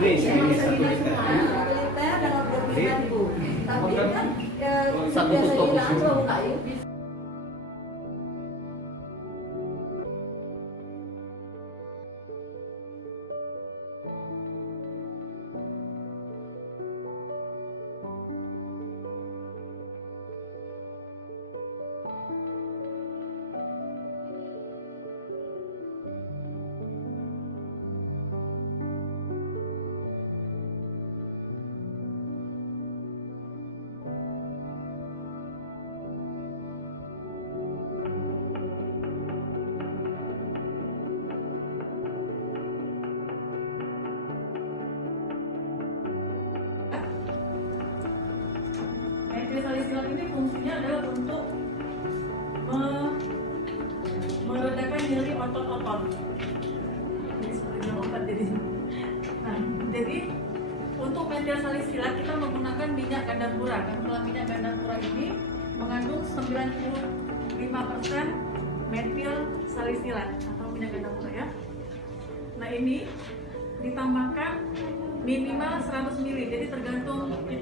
ini satu liter. liter dengan 25.000. Tapi kan Satu biasa tutup. hilang coba buka yuk. Salis silat ini fungsinya adalah untuk meredakan nyeri otot-otot. Ini seperti obat jadi. Nah, jadi untuk metil salis silat kita menggunakan minyak gandapura. Karena minyak gandapura ini mengandung 95% metil salis silat atau minyak gandapura ya. Nah ini ditambahkan minimal 100 ml. Jadi tergantung kita